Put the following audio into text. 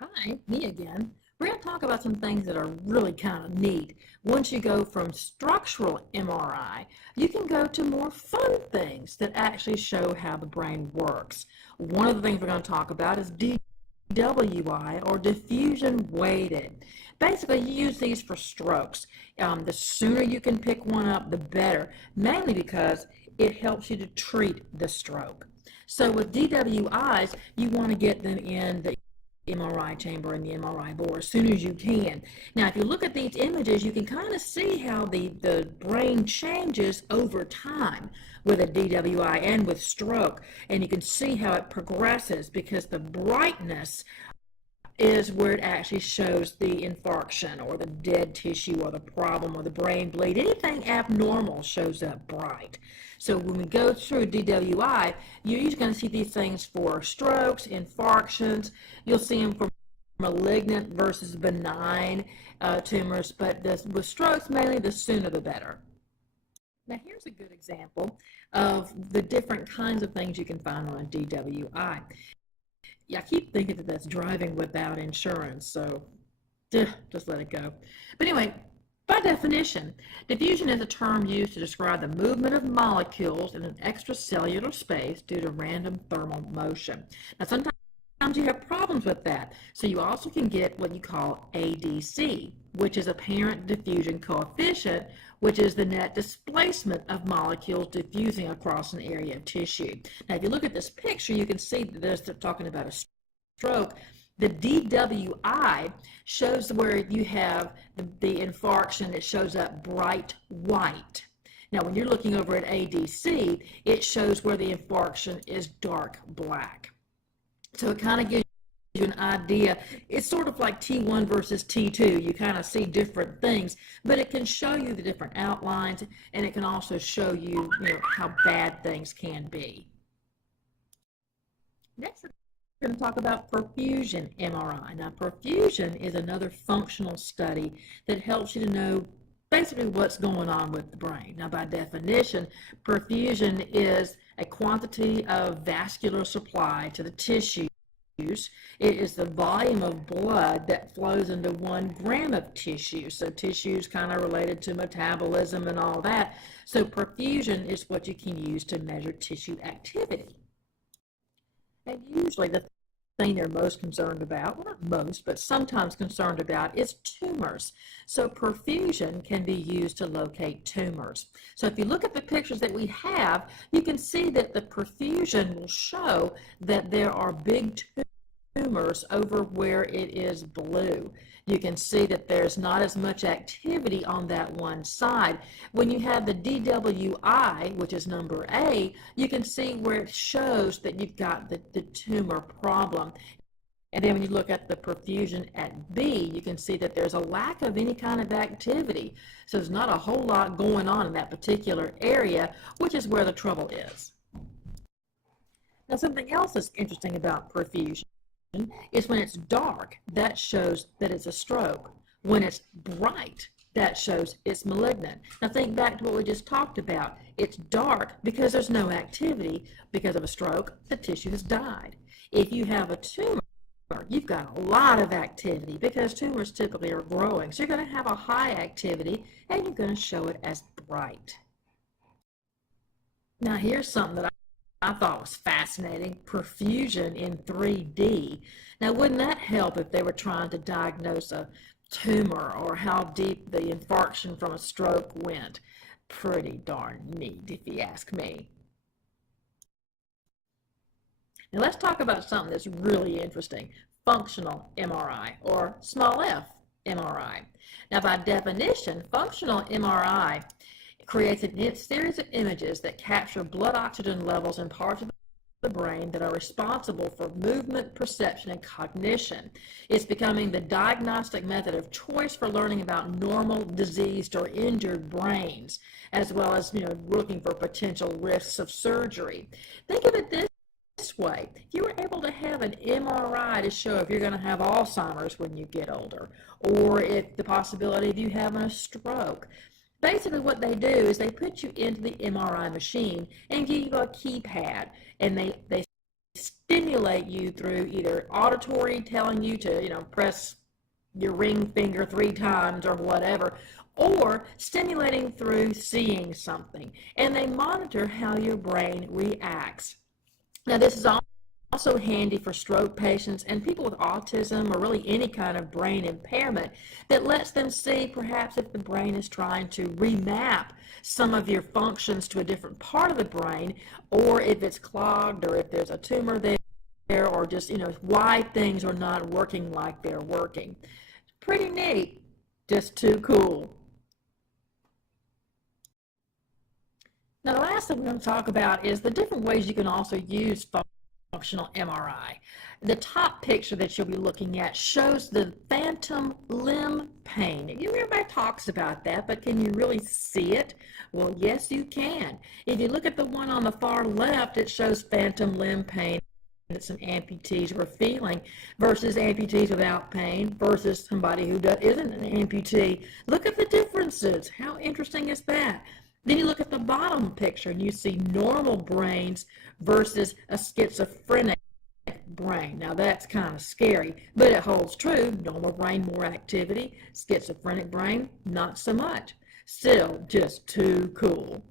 Hi, me again. We're going to talk about some things that are really kind of neat. Once you go from structural MRI, you can go to more fun things that actually show how the brain works. One of the things we're going to talk about is DWI, or diffusion weighted. Basically, you use these for strokes. The sooner you can pick one up, the better, mainly because it helps you to treat the stroke. So with DWIs, you want to get them in the MRI chamber and the MRI bore as soon as you can. Now, if you look at these images, you can kind of see how the brain changes over time with a DWI and with stroke. And you can see how it progresses because the brightness is where it actually shows the infarction or the dead tissue or the problem or the brain bleed. Anything abnormal shows up bright. So when we go through DWI, you're usually going to see these things for strokes, infarctions. You'll see them for malignant versus benign tumors, but with strokes, mainly the sooner the better. Now here's a good example of the different kinds of things you can find on a DWI. Yeah, I keep thinking that that's driving without insurance, so just let it go. But anyway, by definition, diffusion is a term used to describe the movement of molecules in an extracellular space due to random thermal motion. Now, sometimes you have problems with that, so you also can get what you call ADC, which is apparent diffusion coefficient, which is the net displacement of molecules diffusing across an area of tissue. Now, if you look at this picture, you can see that they're talking about a stroke. The DWI shows where you have the infarction. It shows up bright white. Now, when you're looking over at ADC, it shows where the infarction is dark black. So it kind of gives you an idea. It's sort of like T1 versus T2. You kind of see different things, but it can show you the different outlines, and it can also show you, how bad things can be. Next, we're going to talk about perfusion MRI. Now, perfusion is another functional study that helps you to know basically what's going on with the brain. Now, by definition, perfusion is a quantity of vascular supply to the tissues. It is the volume of blood that flows into 1 gram of tissue. So tissue is kind of related to metabolism and all that. So perfusion is what you can use to measure tissue activity. And usually the thing they're most concerned about, well, not most, but sometimes concerned about, is tumors. So perfusion can be used to locate tumors. So if you look at the pictures that we have, you can see that the perfusion will show that there are big tumors over where it is blue. You can see that there's not as much activity on that one side. When you have the DWI, which is number A, you can see where it shows that you've got the tumor problem. And then when you look at the perfusion at B, you can see that there's a lack of any kind of activity. So there's not a whole lot going on in that particular area, which is where the trouble is. Now, something else that's interesting about perfusion is when it's dark, that shows that it's a stroke. When it's bright, that shows it's malignant. Now think back to what we just talked about. It's dark because there's no activity. Because of a stroke, the tissue has died. If you have a tumor, you've got a lot of activity because tumors typically are growing. So you're going to have a high activity and you're going to show it as bright. Now here's something that I thought was fascinating: perfusion in 3D. Now, wouldn't that help if they were trying to diagnose a tumor or how deep the infarction from a stroke went? Pretty darn neat, if you ask me. Now, let's talk about something that's really interesting: functional MRI, or small f MRI. Now, by definition, functional MRI creates a series of images that capture blood oxygen levels in parts of the brain that are responsible for movement, perception, and cognition. It's becoming the diagnostic method of choice for learning about normal, diseased, or injured brains, as well as looking for potential risks of surgery. Think of it this way: if you were able to have an MRI to show if you're going to have Alzheimer's when you get older, or if the possibility of you having a stroke, basically what they do is they put you into the MRI machine and give you a keypad, and they stimulate you through either auditory, telling you to, press your ring finger 3 times or whatever, or stimulating through seeing something. And they monitor how your brain reacts. Now, this is also handy for stroke patients and people with autism or really any kind of brain impairment that lets them see perhaps if the brain is trying to remap some of your functions to a different part of the brain, or if it's clogged, or if there's a tumor there, or just, why things are not working like they're working. Pretty neat, just too cool. Now, the last thing we're going to talk about is the different ways you can also use functional MRI. The top picture that you'll be looking at shows the phantom limb pain. Everybody talks about that, but can you really see it? Well, yes, you can. If you look at the one on the far left, it shows phantom limb pain that some amputees were feeling versus amputees without pain versus somebody who isn't an amputee. Look at the differences. How interesting is that? Then you look at the bottom picture and you see normal brains versus a schizophrenic brain. Now that's kind of scary, but it holds true. Normal brain, more activity. Schizophrenic brain, not so much. Still, just too cool.